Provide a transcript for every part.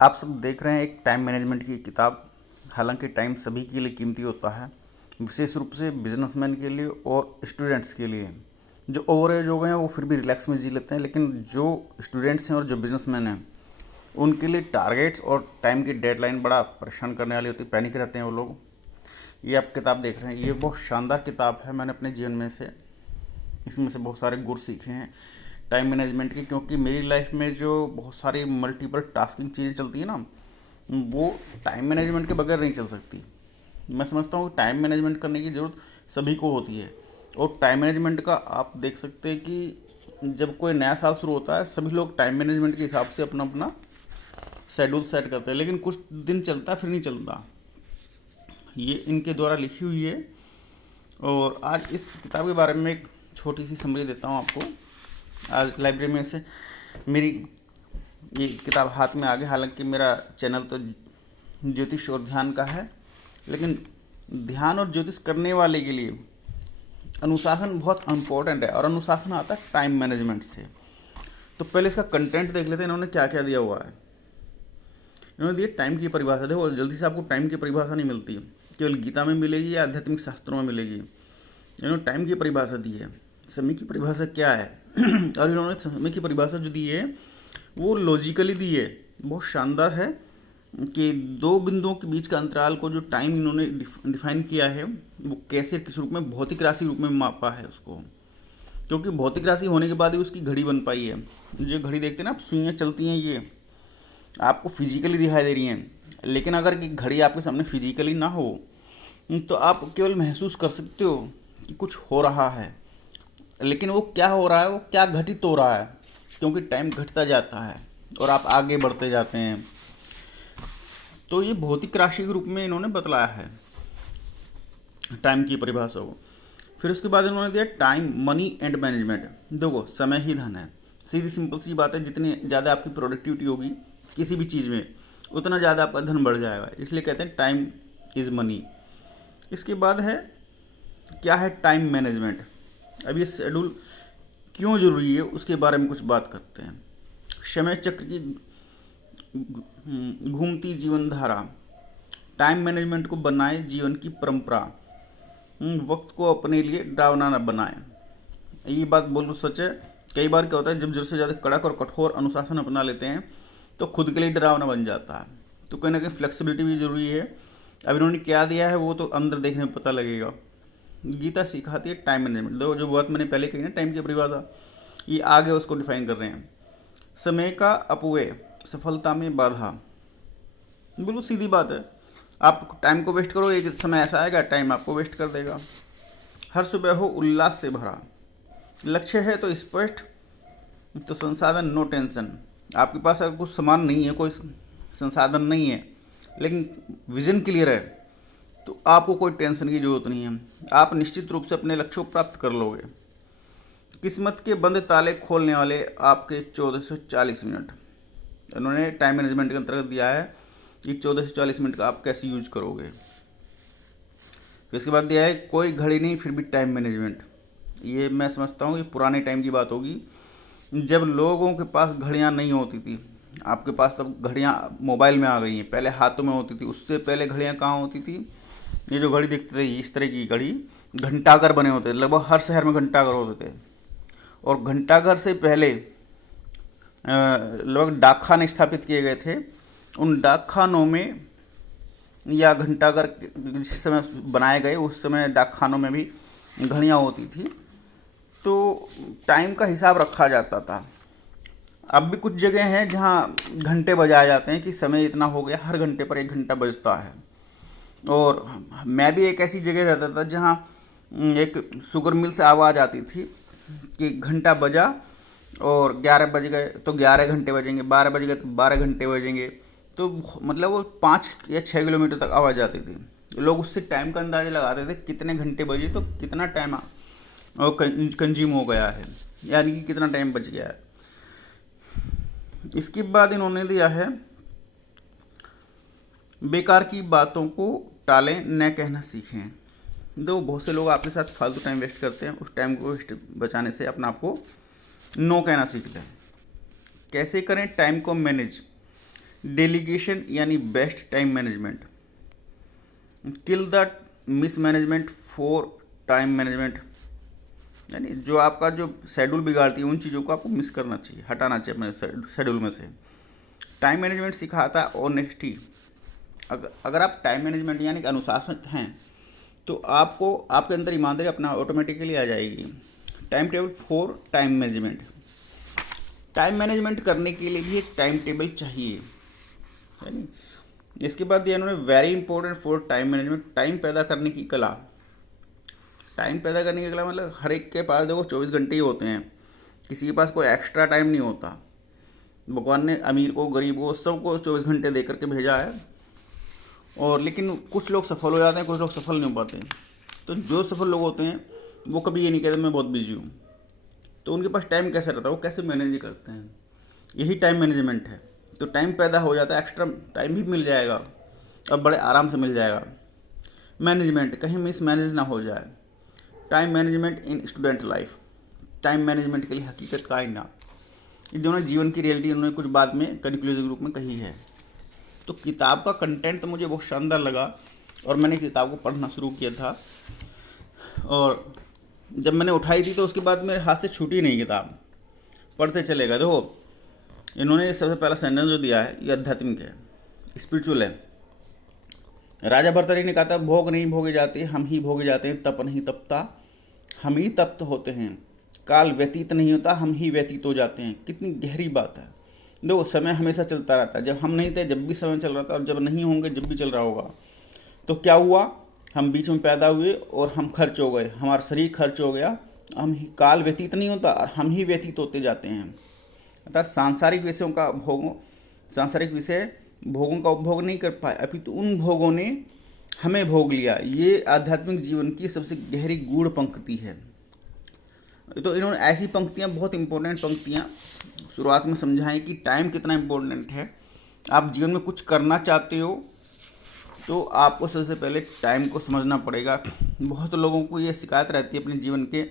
आप सब देख रहे हैं एक टाइम मैनेजमेंट की किताब। हालांकि टाइम सभी के लिए कीमती होता है, विशेष रूप से बिजनेसमैन के लिए और स्टूडेंट्स के लिए। जो ओवर एज हो गए हैं वो फिर भी रिलैक्स में जी लेते हैं, लेकिन जो स्टूडेंट्स हैं और जो बिजनेसमैन हैं उनके लिए टारगेट्स और टाइम की डेडलाइन बड़ा परेशान करने वाली होती है। पैनिक रहते हैं वो लोग। ये आप किताब देख रहे हैं, ये बहुत शानदार किताब है। मैंने अपने जीवन में से इसमें से बहुत सारे गुर सीखे हैं टाइम मैनेजमेंट के, क्योंकि मेरी लाइफ में जो बहुत सारी मल्टीपल टास्किंग चीज़ें चलती हैं ना, वो टाइम मैनेजमेंट के बगैर नहीं चल सकती। मैं समझता हूँ टाइम मैनेजमेंट करने की ज़रूरत सभी को होती है। और टाइम मैनेजमेंट का आप देख सकते हैं कि जब कोई नया साल शुरू होता है सभी लोग टाइम मैनेजमेंट के हिसाब से अपना अपना शेड्यूल सेट करते हैं, लेकिन कुछ दिन चलता है फिर नहीं चलता। ये इनके द्वारा लिखी हुई है। और आज इस किताब के बारे में एक छोटी सी समरी देता हूँ आपको। आज लाइब्रेरी में से मेरी ये किताब हाथ में आ गई। हालांकि मेरा चैनल तो ज्योतिष और ध्यान का है, लेकिन ध्यान और ज्योतिष करने वाले के लिए अनुशासन बहुत इम्पोर्टेंट है, और अनुशासन आता है टाइम मैनेजमेंट से। तो पहले इसका कंटेंट देख लेते हैं, इन्होंने क्या क्या दिया हुआ है। इन्होंने दिया टाइम की परिभाषा। देखो, जल्दी से आपको टाइम की परिभाषा नहीं मिलती, केवल गीता में मिलेगी या आध्यात्मिक शास्त्रों में मिलेगी। इन्होंने टाइम की परिभाषा दी है। समय की परिभाषा क्या है और इन्होंने समय की परिभाषा जो दी है वो लॉजिकली दी है। बहुत शानदार है कि दो बिंदुओं के बीच का अंतराल को जो टाइम इन्होंने डिफाइन किया है वो कैसे, किस रूप में, भौतिक राशि रूप में मापा है उसको। क्योंकि भौतिक राशि होने के बाद ही उसकी घड़ी बन पाई है। जो घड़ी देखते हैं ना आप, सुइयाँ चलती हैं, ये आपको फिजिकली दिखाई दे रही हैं, लेकिन अगर कि घड़ी आपके सामने फिजिकली ना हो तो आप केवल महसूस कर सकते हो कि कुछ हो रहा है, लेकिन वो क्या हो रहा है, वो क्या घटित हो रहा है, क्योंकि टाइम घटता जाता है और आप आगे बढ़ते जाते हैं। तो ये भौतिक राशि के रूप में इन्होंने बतलाया है टाइम की परिभाषा को। फिर उसके बाद इन्होंने दिया टाइम मनी एंड मैनेजमेंट। देखो, समय ही धन है। सीधी सिंपल सी बात है, जितनी ज़्यादा आपकी प्रोडक्टिविटी होगी किसी भी चीज़ में उतना ज़्यादा आपका धन बढ़ जाएगा। इसलिए कहते हैं टाइम इज़ मनी। इसके बाद है क्या है टाइम मैनेजमेंट। अब ये शेड्यूल क्यों ज़रूरी है उसके बारे में कुछ बात करते हैं। समय चक्र की घूमती जीवन धारा। टाइम मैनेजमेंट को बनाए जीवन की परंपरा। वक्त को अपने लिए डरावना न बनाए। ये बात बोलो सच है। कई बार क्या होता है, जब जरूरत से ज़्यादा कड़क और कठोर अनुशासन अपना लेते हैं तो खुद के लिए डरावना बन जाता है। तो कहीं ना कहीं फ्लेक्सिबिलिटी भी ज़रूरी है। अब इन्होंने क्या दिया है वो तो अंदर देखने में पता लगेगा। गीता सिखाती है टाइम मैनेजमेंट। देखो, जो बात मैंने पहले कही ना टाइम की परिभाषा, ये आगे उसको डिफाइन कर रहे हैं। समय का अपव्यय सफलता में बाधा। बिल्कुल सीधी बात है। आप टाइम को वेस्ट करो, एक समय ऐसा आएगा टाइम आपको वेस्ट कर देगा। हर सुबह हो उल्लास से भरा। लक्ष्य है तो स्पष्ट, तो संसाधन नो टेंशन। आपके पास अगर कुछ सामान नहीं है, कोई संसाधन नहीं है, लेकिन विजन क्लियर है, तो आपको कोई टेंशन की जरूरत नहीं है। आप निश्चित रूप से अपने लक्ष्य को प्राप्त कर लोगे। किस्मत के बंद ताले खोलने वाले आपके 1440 मिनट। इन्होंने टाइम मैनेजमेंट के अंतर्गत दिया है कि 1440 मिनट का आप कैसे यूज करोगे। फिर इसके बाद दिया है कोई घड़ी नहीं फिर भी टाइम मैनेजमेंट। ये मैं समझता हूँ ये पुराने टाइम की बात होगी, जब लोगों के पास घड़ियाँ नहीं होती थी। आपके पास तब घड़ियाँ मोबाइल में आ गई हैं, पहले हाथों में होती थी। उससे पहले घड़ियाँ कहाँ होती थी। ये जो घड़ी देखते थे इस तरह की घड़ी घंटाघर बने होते थे, लगभग हर शहर में घंटाघर होते थे। और घंटाघर से पहले लगभग डाक खाने स्थापित किए गए थे। उन डाक खानों में या घंटाघर जिस समय बनाए गए उस समय डाक खानों में भी घड़ियाँ होती थी, तो टाइम का हिसाब रखा जाता था। अब भी कुछ जगह हैं जहाँ घंटे बजाए जाते हैं कि समय इतना हो गया, हर घंटे पर 1 घंटा बजता है। और मैं भी एक ऐसी जगह रहता था जहाँ एक शुगर मिल से आवाज़ आती थी कि घंटा बजा और 11 बज गए तो 11 घंटे बजेंगे, 12 बज गए तो 12 घंटे बजेंगे। तो मतलब वो 5 या 6 किलोमीटर तक आवाज़ आती थी। लोग उससे टाइम का अंदाज़ा लगाते थे कितने घंटे बजे तो कितना टाइम और कंज्यूम हो गया है, यानी कि कितना टाइम बच गया है। इसके बाद इन्होंने दिया है बेकार की बातों को टालें, न कहना सीखें। दो बहुत से लोग आपके साथ फालतू टाइम वेस्ट करते हैं। उस टाइम को वेस्ट बचाने से अपने आप को नो कहना सीख लें। कैसे करें टाइम को मैनेज। डेलीगेशन यानी best time management, kill the miss management for time management, यानी जो आपका जो शेड्यूल बिगाड़ती है उन चीज़ों को आपको मिस करना चाहिए, हटाना चाहिए अपने शेड्यूल में से। टाइम मैनेजमेंट सिखाता है ऑनेस्टी। अगर आप टाइम मैनेजमेंट यानी कि अनुशासित हैं तो आपको आपके अंदर ईमानदारी अपना ऑटोमेटिकली आ जाएगी। Time table for time management, time management करने के लिए भी एक टाइम टेबल चाहिए, है नी। इसके बाद दिया इन्होंने very important for time management, time पैदा करने की कला। टाइम पैदा करने की कला मतलब हर एक के पास देखो 24 घंटे ही होते हैं, किसी के पास कोई एक्स्ट्रा टाइम नहीं होता। भगवान ने अमीर को गरीब को सबको 24 घंटे दे करके भेजा है, और लेकिन कुछ लोग सफल हो जाते हैं, कुछ लोग सफल नहीं हो पाते। तो जो सफल लोग होते हैं वो कभी ये नहीं कहते मैं बहुत बिजी हूँ, तो उनके पास टाइम कैसे रहता है, वो कैसे मैनेज करते हैं, यही टाइम मैनेजमेंट है। तो टाइम पैदा हो जाता है, एक्स्ट्रा टाइम भी मिल जाएगा और बड़े आराम से मिल जाएगा। मैनेजमेंट कहीं मिस मैनेज ना हो जाए। टाइम मैनेजमेंट इन स्टूडेंट लाइफ, टाइम मैनेजमेंट के लिए हकीकत कायनात, ये दोनों जीवन की रियलिटी उन्होंने कुछ बाद में कंक्लूजन के रूप में कही है। तो किताब का कंटेंट तो मुझे बहुत शानदार लगा और मैंने किताब को पढ़ना शुरू किया था, और जब मैंने उठाई थी तो उसके बाद मेरे हाथ से छूटी नहीं किताब, पढ़ते चलेगा। देखो इन्होंने सबसे पहला सेंटेंस जो दिया है ये आध्यात्मिक है, स्पिरिचुअल है। राजा भर्तृहरि ने कहा था भोग नहीं भोगे जाते, हम ही भोगे जाते हैं, तप नहीं तपता, हम ही तप्त होते हैं, काल व्यतीत नहीं होता, हम ही व्यतीत हो जाते हैं। कितनी गहरी बात है। देखो समय हमेशा चलता रहता है, जब हम नहीं थे जब भी समय चल रहा था, और जब नहीं होंगे जब भी चल रहा होगा। तो क्या हुआ, हम बीच में पैदा हुए और हम खर्च हो गए, हमारा शरीर खर्च हो गया, हम ही काल व्यतीत नहीं होता और हम ही व्यतीत होते जाते हैं। अर्थात सांसारिक विषयों का सांसारिक विषय भोगों का उपभोग नहीं कर पाए, अभी तो उन भोगों ने हमें भोग लिया। ये आध्यात्मिक जीवन की सबसे गहरी गूढ़ पंक्ति है। तो इन्होंने ऐसी पंक्तियाँ, बहुत इंपॉर्टेंट पंक्तियाँ शुरुआत में समझाएं कि टाइम कितना इम्पोर्टेंट है। आप जीवन में कुछ करना चाहते हो तो आपको सबसे पहले टाइम को समझना पड़ेगा। बहुत लोगों को ये शिकायत रहती है अपने जीवन के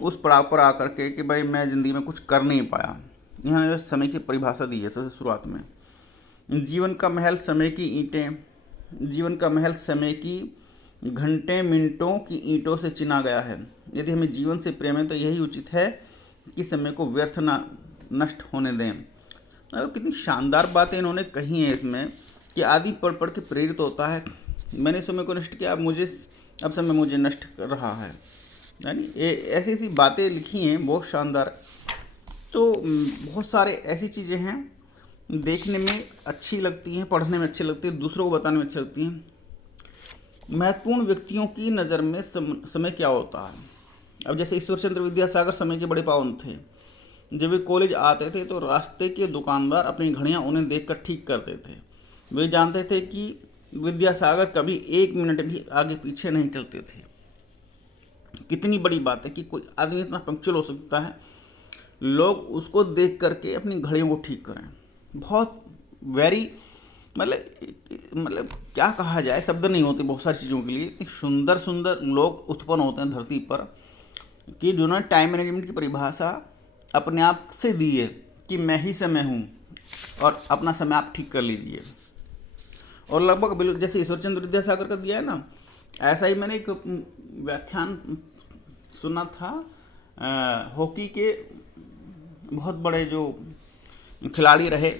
उस पड़ाव पर आकर के कि भाई मैं ज़िंदगी में कुछ कर नहीं पाया। यहाँ समय की परिभाषा दी है सबसे शुरुआत में, जीवन का महल समय की ईंटें, जीवन का महल समय की घंटे मिनटों की ईंटों से चिना गया है। यदि हमें जीवन से प्रेम है तो यही उचित है कि समय को व्यर्थ ना नष्ट होने दें। कितनी शानदार बातें इन्होंने कही हैं इसमें कि आदि पढ़ पढ़ के प्रेरित होता है। मैंने समय को नष्ट किया, अब समय मुझे नष्ट कर रहा है। यानी ऐसी ऐसी बातें लिखी हैं बहुत शानदार। तो बहुत सारे ऐसी चीज़ें हैं देखने में अच्छी लगती हैं, पढ़ने में अच्छी लगती हैं, दूसरों को बताने में अच्छी लगती हैं। महत्वपूर्ण व्यक्तियों की नज़र में समय क्या होता है। अब जैसे ईश्वरचंद्र विद्यासागर समय के बड़े पाबंद थे। जब वे कॉलेज आते थे तो रास्ते के दुकानदार अपनी घड़ियां उन्हें देखकर ठीक करते थे। वे जानते थे कि विद्यासागर कभी 1 मिनट भी आगे पीछे नहीं चलते थे। कितनी बड़ी बात है कि कोई आदमी इतना पंक्चुअल हो सकता है, लोग उसको देख करके अपनी घड़ियों को ठीक करें। बहुत वेरी मतलब क्या कहा जाए, शब्द नहीं होते बहुत सारी चीज़ों के लिए। इतने सुंदर सुंदर लोग उत्पन्न होते हैं धरती पर कि जिन्होंने टाइम मैनेजमेंट की परिभाषा अपने आप से दी है कि मैं ही समय हूँ और अपना समय आप ठीक कर लीजिए। और लगभग बिल्कुल जैसे ईश्वरचंद्र विद्यासागर का दिया है ना, ऐसा ही मैंने एक व्याख्यान सुना था हॉकी के बहुत बड़े जो खिलाड़ी रहे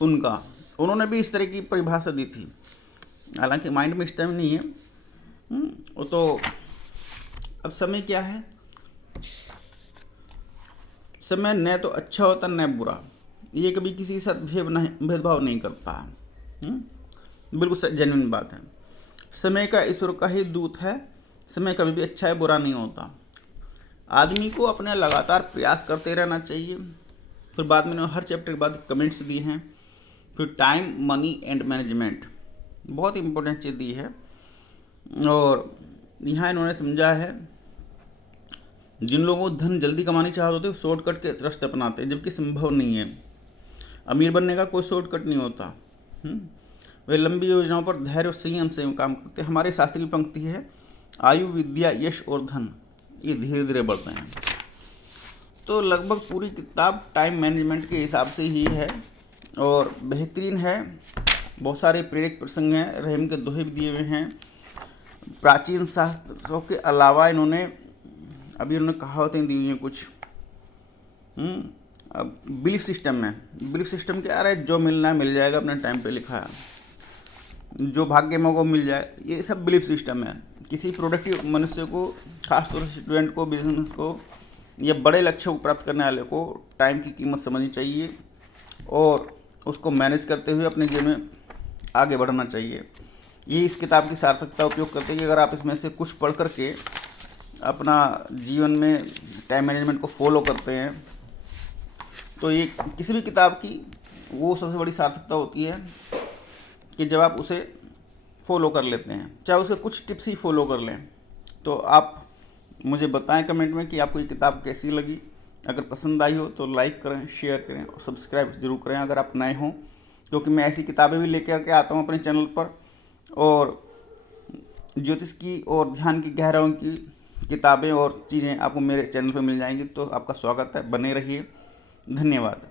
उनका, उन्होंने भी इस तरह की परिभाषा दी थी। हालांकि माइंड में इस टाइम नहीं है वो तो। अब समय क्या है, समय न तो अच्छा होता न बुरा, ये कभी किसी के साथ भेदभाव नहीं करता है। बिल्कुल जेन्युइन बात है। समय का ईश्वर का ही दूत है, समय कभी भी अच्छा है बुरा नहीं होता। आदमी को अपने लगातार प्रयास करते रहना चाहिए। फिर बाद में हर चैप्टर के बाद कमेंट्स दिए हैं। फिर टाइम मनी एंड मैनेजमेंट, बहुत इंपॉर्टेंट चीज़ दी है। और यहाँ इन्होंने समझा है जिन लोगों को धन जल्दी कमानी चाहते होते हैं शॉर्टकट के रास्ते अपनाते हैं, जबकि संभव नहीं है। अमीर बनने का कोई शॉर्टकट नहीं होता। वे लंबी योजनाओं पर धैर्य और संयम से काम करते हैं। हमारे शास्त्र की पंक्ति है आयु विद्या यश और धन ये धीरे धीरे बढ़ते हैं। तो लगभग पूरी किताब टाइम मैनेजमेंट के हिसाब से ही है और बेहतरीन है। बहुत सारे प्रेरक प्रसंग हैं, रहम के दोहे भी दिए हुए हैं। प्राचीन शास्त्रों के अलावा इन्होंने कहावतें दी हुई हैं कुछ। अब बिलीफ सिस्टम क्या आ रहा है, जो मिलना है मिल जाएगा, अपने टाइम पे लिखा है, जो भाग्य में को मिल जाए, ये सब बिलीफ सिस्टम है। किसी प्रोडक्टिव मनुष्य को, खासतौर से स्टूडेंट को, बिजनेस को या बड़े लक्ष्यों को प्राप्त करने वाले को टाइम की कीमत समझनी चाहिए और उसको मैनेज करते हुए अपने जीवन में आगे बढ़ना चाहिए। ये इस किताब की सार्थकता उपयोग करते हैं कि अगर आप इसमें से कुछ पढ़ करके अपना जीवन में टाइम मैनेजमेंट को फॉलो करते हैं तो ये किसी भी किताब की वो सबसे बड़ी सार्थकता होती है कि जब आप उसे फॉलो कर लेते हैं, चाहे उसके कुछ टिप्स ही फॉलो कर लें। तो आप मुझे बताएं कमेंट में कि आपको ये किताब कैसी लगी। अगर पसंद आई हो तो लाइक करें, शेयर करें और सब्सक्राइब जरूर करें अगर आप नए हों, क्योंकि मैं ऐसी किताबें भी लेकर के आता हूँ अपने चैनल पर। और ज्योतिष की और ध्यान की गहराइयों की किताबें और चीज़ें आपको मेरे चैनल पर मिल जाएंगी। तो आपका स्वागत है, बने रहिए। धन्यवाद।